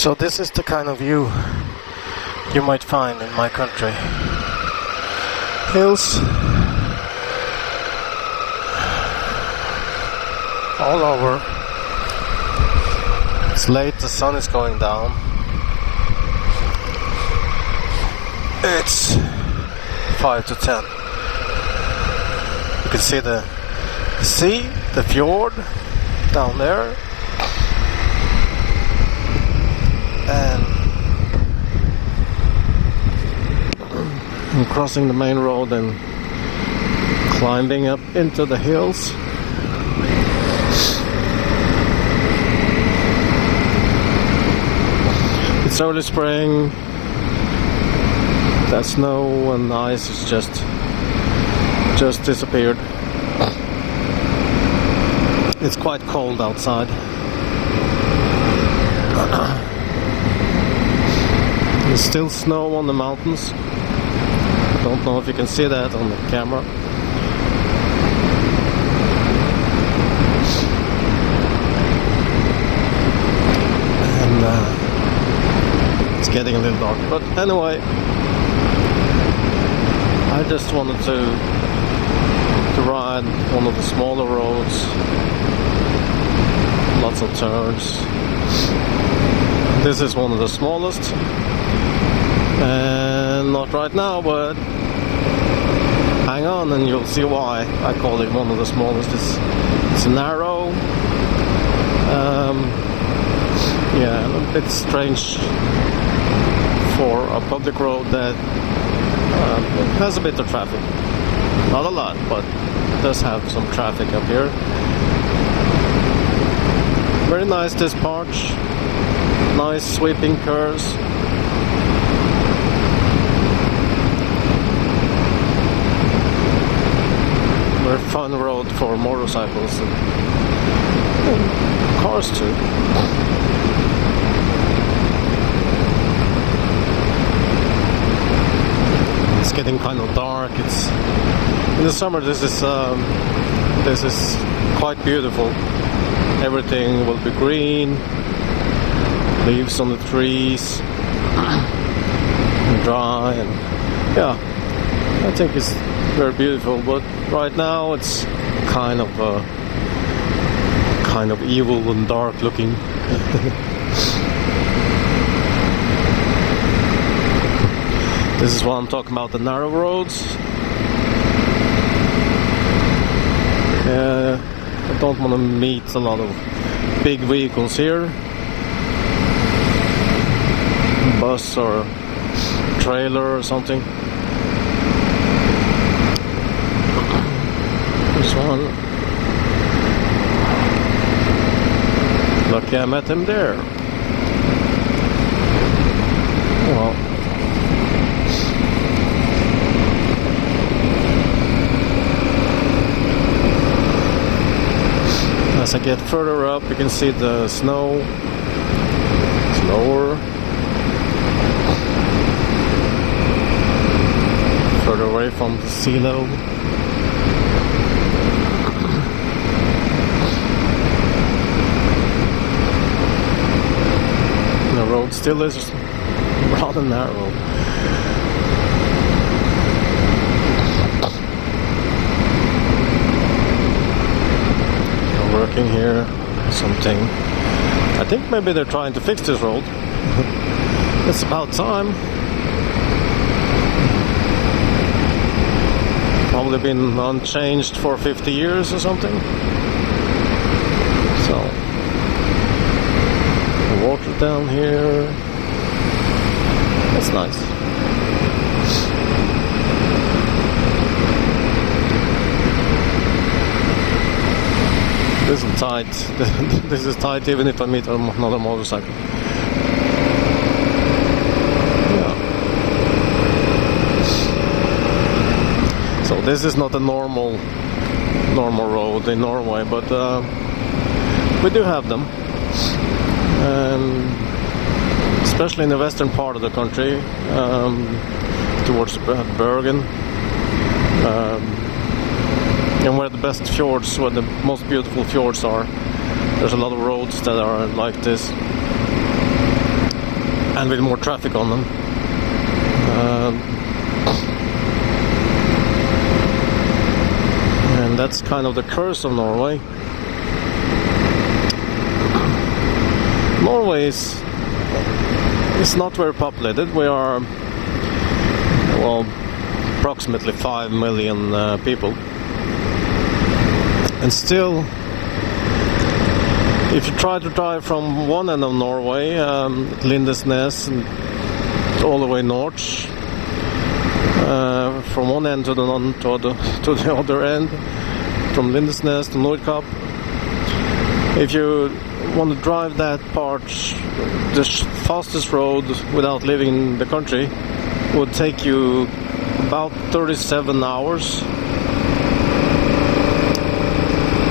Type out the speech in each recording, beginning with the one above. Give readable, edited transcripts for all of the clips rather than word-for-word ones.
So this is the kind of view you might find in my country. Hills all over. It's late, the sun is going down. It's 5 to 10. You can see the sea, the fjord down there. And I'm crossing the main road and climbing up into the hills. It's early spring. That snow and ice is just disappeared. It's quite cold outside. There's still snow on the mountains. I don't know if you can see that on the camera. And it's getting a little dark. But anyway, I just wanted to ride one of the smaller roads. Lots of turns. This is one of the smallest. And not right now, but hang on and you'll see why I call it one of the smallest. It's narrow. Yeah, a bit strange for a public road that has a bit of traffic. Not a lot, but it does have some traffic up here. Very nice, this part. Nice sweeping curves. Very fun road for motorcycles and cars too. It's getting kind of dark. It's in the summer. This is quite beautiful. Everything will be green, leaves on the trees, and dry, and yeah, I think it's very beautiful. But right now it's kind of evil and dark looking. This is what I'm talking about, the narrow roads. I don't want to meet a lot of big vehicles here. A bus or a trailer or something. This one. Lucky I met him there. Well. As I get further up, you can see the snow. It's lower. Further away from the sea level. The road still is rather narrow. Working here, something. I think maybe they're trying to fix this road. It's about time. Probably been unchanged for 50 years or something. So, the water down here. That's nice. This is tight. This is tight even if I meet another motorcycle. Yeah. So this is not a normal road in Norway, but we do have them, especially in the western part of the country, towards Bergen. And where the best fjords, where the most beautiful fjords are, there's a lot of roads that are like this. and with more traffic on them. And that's kind of the curse of Norway. Norway is not very populated. We are, well, approximately 5 million people. And still, if you try to drive from one end of Norway, Lindesnes, and all the way north, from one end to the other end, from Lindesnes to Nordkapp, if you want to drive that part, the fastest road without leaving the country would take you about 37 hours.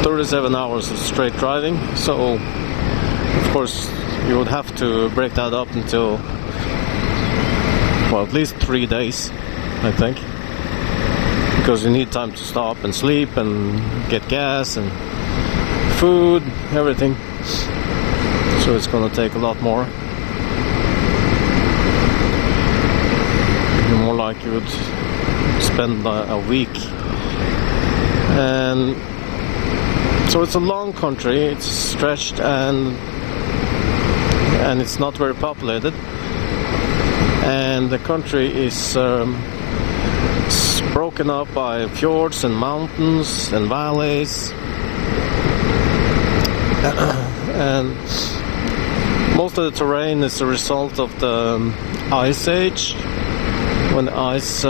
37 hours of straight driving. So, of course, you would have to break that up into, well, at least 3 days, I think. Because you need time to stop and sleep and get gas and food, everything. So it's going to take a lot more. More like you would spend a week. And so it's a long country, it's stretched, and it's not very populated. And the country is broken up by fjords and mountains and valleys. And most of the terrain is a result of the Ice Age, when the ice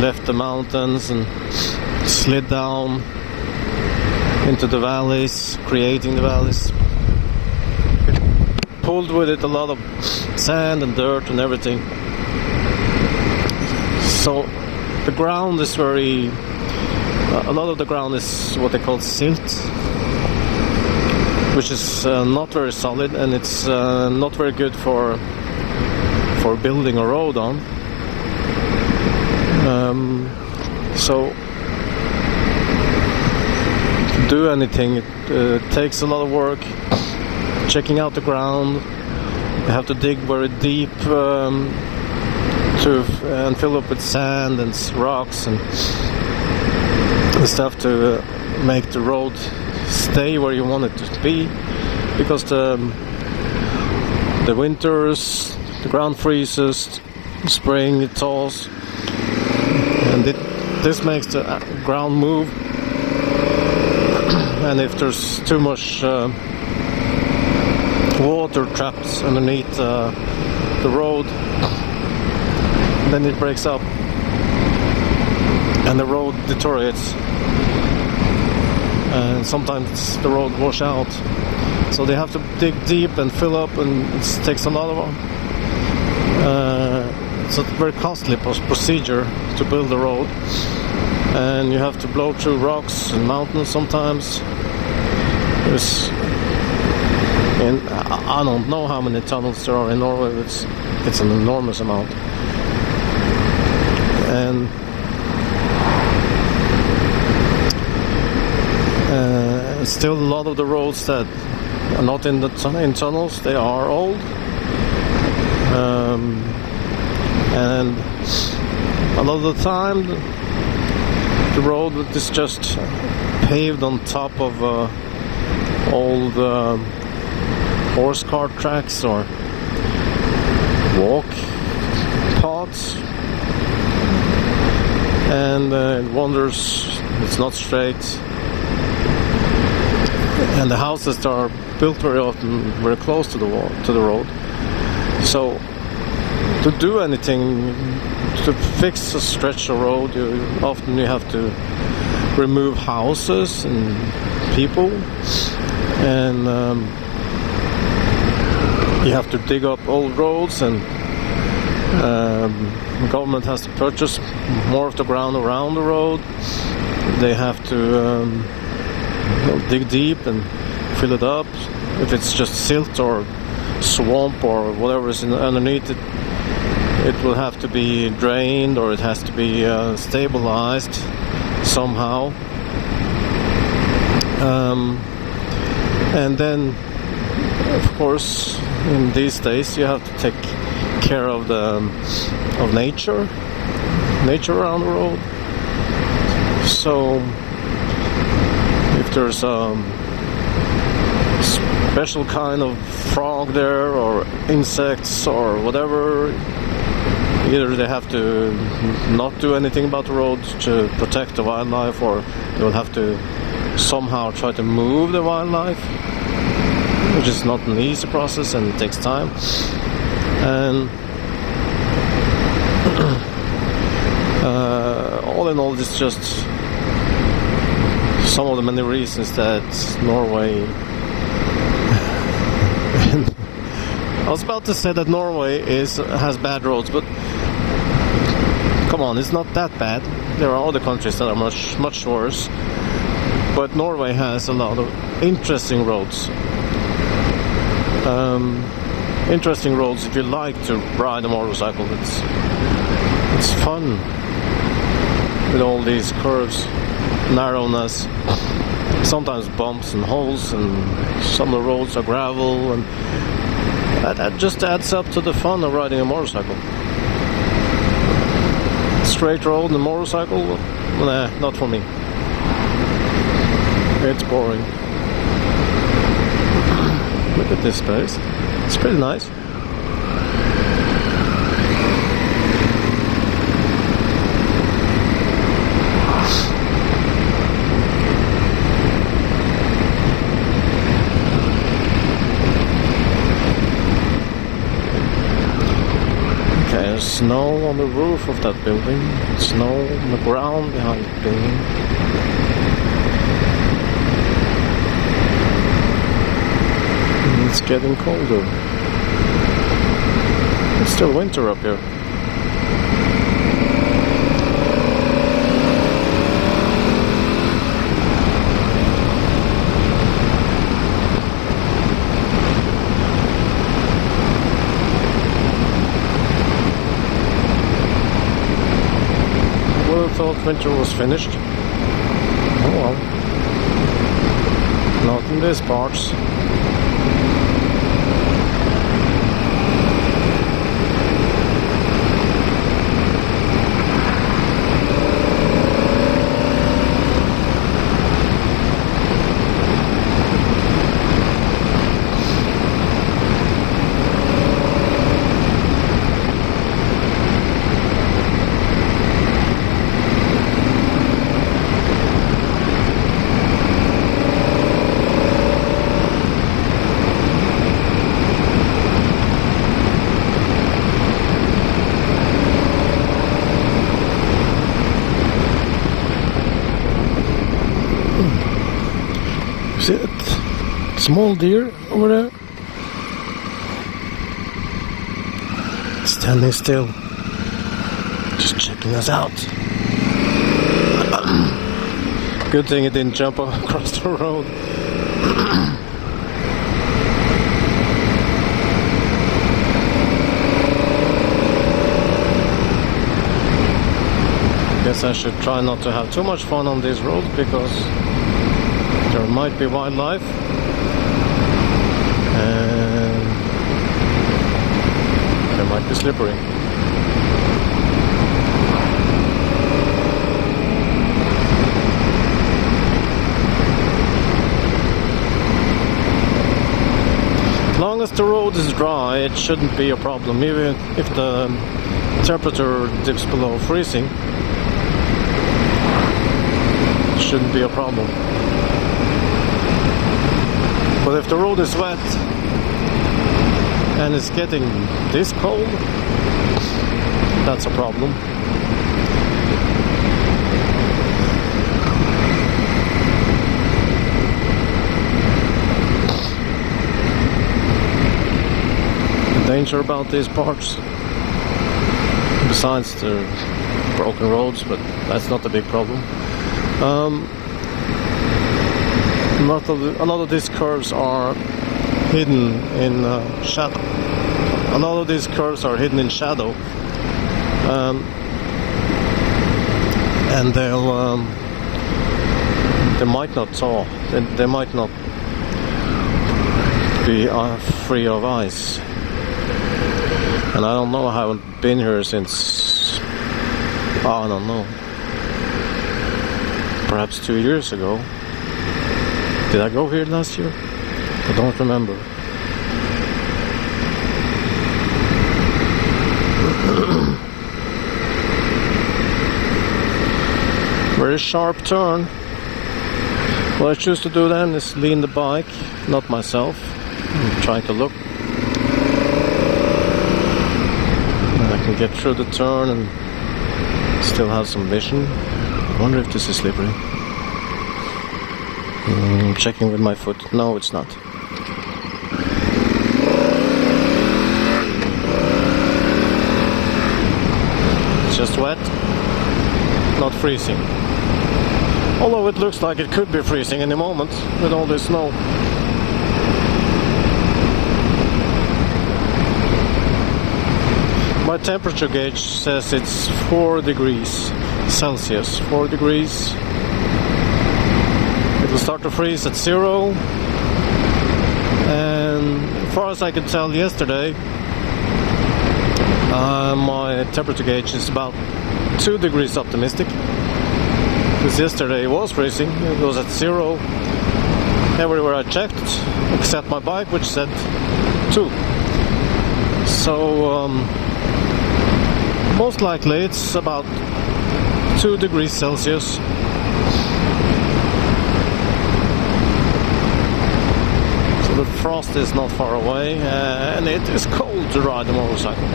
left the mountains and slid down into the valleys, creating the valleys. It pulled with it a lot of sand and dirt and everything. So the ground is very... a lot of the ground is what they call silt, which is not very solid, and it's not very good for building a road on. So to do anything, it takes a lot of work. Checking out the ground, you have to dig very deep and fill up with sand and rocks and stuff to make the road stay where you want it to be, because the winters, the ground freezes, spring it thaws, and this makes the ground move. And if there's too much water trapped underneath the road, then it breaks up and the road deteriorates, and sometimes the road washes out. So they have to dig deep and fill up, and it takes a lot of them. It's a very costly procedure to build a road, and you have to blow through rocks and mountains sometimes. I don't know how many tunnels there are in Norway. It's an enormous amount. And still, a lot of the roads that are not in tunnels, they are old. And a lot of the time, the road is just paved on top of old horse cart tracks or walk paths, and it wanders. It's not straight, and the houses that are built very often very close to the road. So to do anything, to fix a stretch of road, you have to remove houses and people, and you have to dig up old roads, and the government has to purchase more of the ground around the road. They have to dig deep and fill it up. If it's just silt or swamp or whatever is underneath it, it will have to be drained, or it has to be stabilized somehow. And then, of course, in these days you have to take care of nature around the road. So if there's a special kind of frog there or insects or whatever, either they have to not do anything about the road to protect the wildlife, or they will have to somehow try to move the wildlife, which is not an easy process and it takes time. And all in all, it's just some of the many reasons that Norway I was about to say that Norway has bad roads, but come on, it's not that bad. There are other countries that are much worse, but Norway has a lot of interesting roads. Interesting roads if you like to ride a motorcycle. It's fun with all these curves, narrowness, sometimes bumps and holes, and some of the roads are gravel, and that just adds up to the fun of riding a motorcycle. Straight road and a motorcycle, nah, not for me. It's boring. Look at this place. It's pretty nice. There's snow on the roof of that building, snow on the ground behind the building. And it's getting colder. It's still winter up here. Thought winter was finished. Oh well. Not in these parts. See it? Small deer over there. Standing still. Just checking us out. Good thing it didn't jump across the road. Guess I should try not to have too much fun on these roads because there might be wildlife and they might be slippery. As long as the road is dry, it shouldn't be a problem. Even if the temperature dips below freezing, it shouldn't be a problem. But if the road is wet and it's getting this cold, that's a problem. The danger about these parts, besides the broken roads, but that's not a big problem. A lot of these curves are hidden in shadow. A lot of these curves are hidden in shadow, and they might not be free of ice. And I don't know, I haven't been here since, I don't know, perhaps 2 years ago. Did I go here last year? I don't remember. Very sharp turn. What I choose to do then is lean the bike, not myself. I'm trying to look. And I can get through the turn and still have some vision. I wonder if this is slippery. Checking with my foot. No, it's not. It's just wet, not freezing. Although it looks like it could be freezing any moment with all this snow. My temperature gauge says it's 4 degrees Celsius. 4 degrees. It will start to freeze at 0. And as far as I could tell yesterday, my temperature gauge is about 2 degrees optimistic. Because yesterday it was freezing, it was at 0 everywhere I checked, except my bike, which said 2. So most likely it's about 2 degrees Celsius. So the frost is not far away, and it is cold to ride a motorcycle.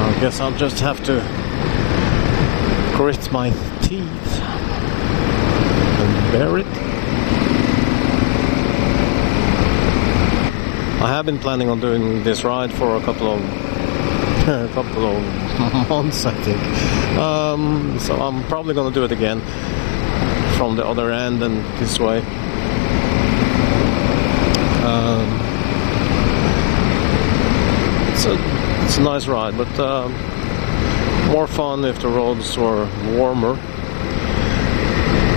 I guess I'll just have to grit my teeth and bear it. I have been planning on doing this ride for a couple of months, I think. So I'm probably going to do it again from the other end and this way. It's a nice ride, but more fun if the roads were warmer.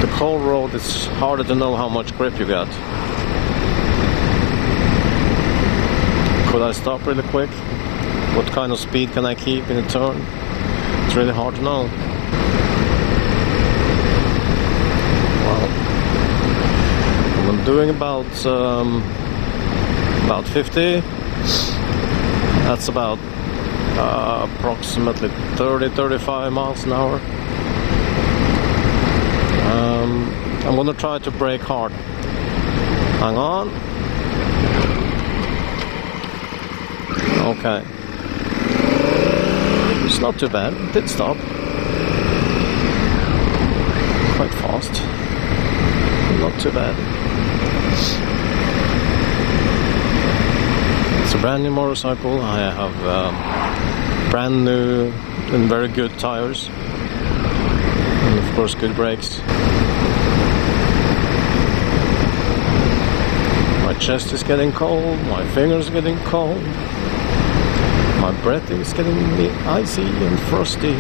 The cold road, it's harder to know how much grip you got. Could I stop really quick? What kind of speed can I keep in a turn? It's really hard to know. Well, I'm doing about 50. That's about approximately 30-35 miles an hour. I'm gonna try to brake hard. Hang on. Okay. It's not too bad. It did stop. Quite fast. Not too bad. It's a brand new motorcycle. I have brand new and very good tires. And of course good brakes. My chest is getting cold. My fingers are getting cold. My breath is getting icy and frosty.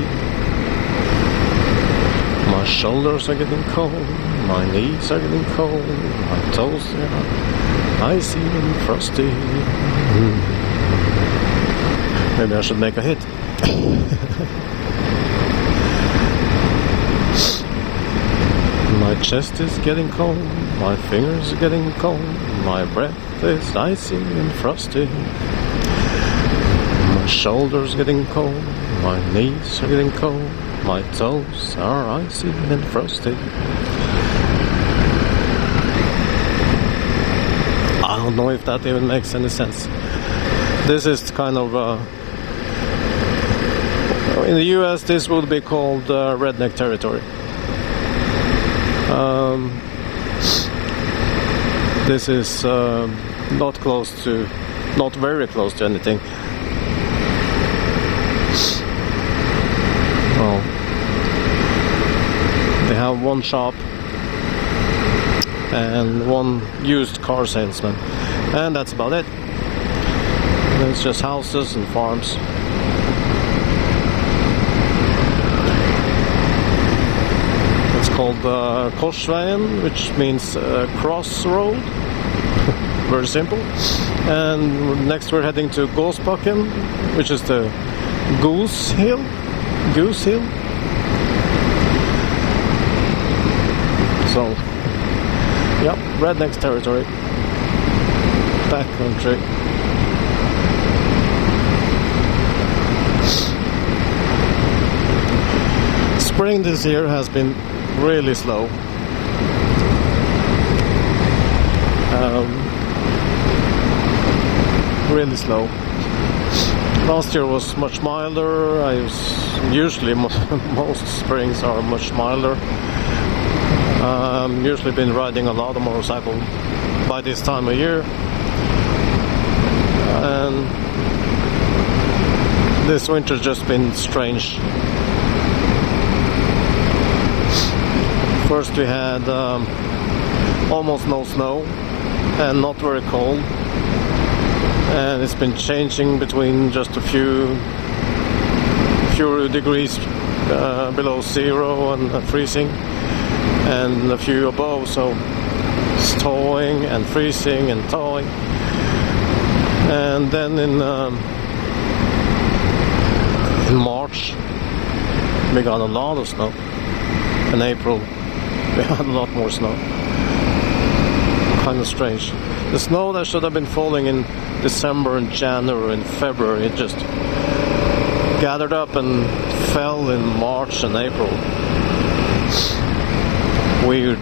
My shoulders are getting cold. My knees are getting cold. My toes are icy and frosty. Maybe I should make a hit. My chest is getting cold. My fingers are getting cold. My breath is icy and frosty. My shoulders getting cold, my knees are getting cold, my toes are icy and frosty. I don't know if that even makes any sense. This is kind of in the US this would be called redneck territory. This is not very close to anything. Well, they have one shop and one used car salesman, and that's about it. And it's just houses and farms. It's called Korsveien, which means crossroad. Very simple. And next we're heading to Gåsbacken, which is the Goose Hill. So, yep, rednecks territory, backcountry. Spring this year has been really slow. Really slow. Last year was much milder. Usually most springs are much milder. Usually been riding a lot of motorcycle by this time of year, and this winter's just been strange. First we had almost no snow and not very cold, and it's been changing between just a few degrees below zero and freezing, and a few above, so it's thawing and freezing and thawing. And then in March we got a lot of snow. In April we had a lot more snow. Kind of strange. The snow that should have been falling in December and January and February, it just gathered up and fell in March and April. Weird.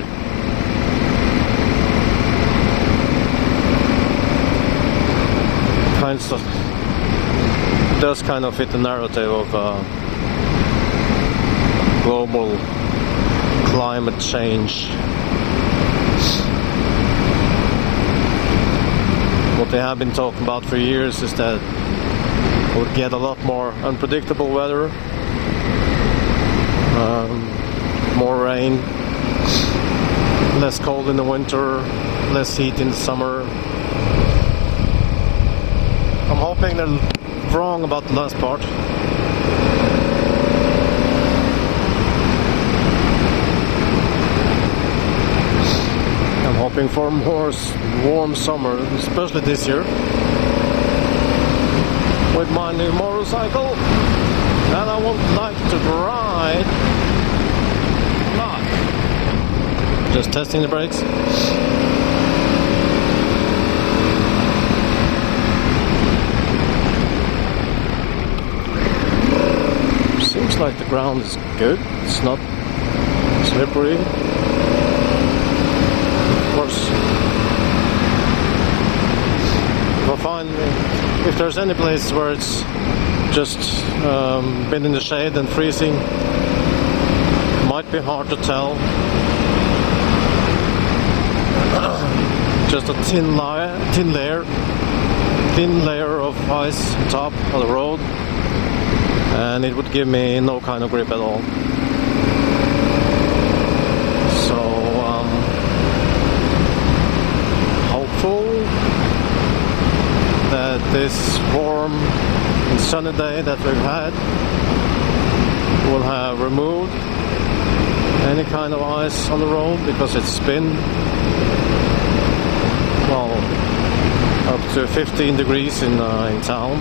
Does kind of fit the narrative of global climate change. What they have been talking about for years is that we'll get a lot more unpredictable weather, more rain, less cold in the winter, less heat in the summer. I'm hoping they're wrong about the last part. I'm hoping for a more warm summer, especially this year, with my new motorcycle that I would like to ride. Just testing the brakes. Seems like the ground is good. It's not slippery. Of course, if there's any place where it's just been in the shade and freezing, might be hard to tell. Just a thin layer of ice on top of the road, and it would give me no kind of grip at all. So hopeful that this warm and sunny day that we've had will have removed any kind of ice on the road, because it's been up to 15 degrees in town.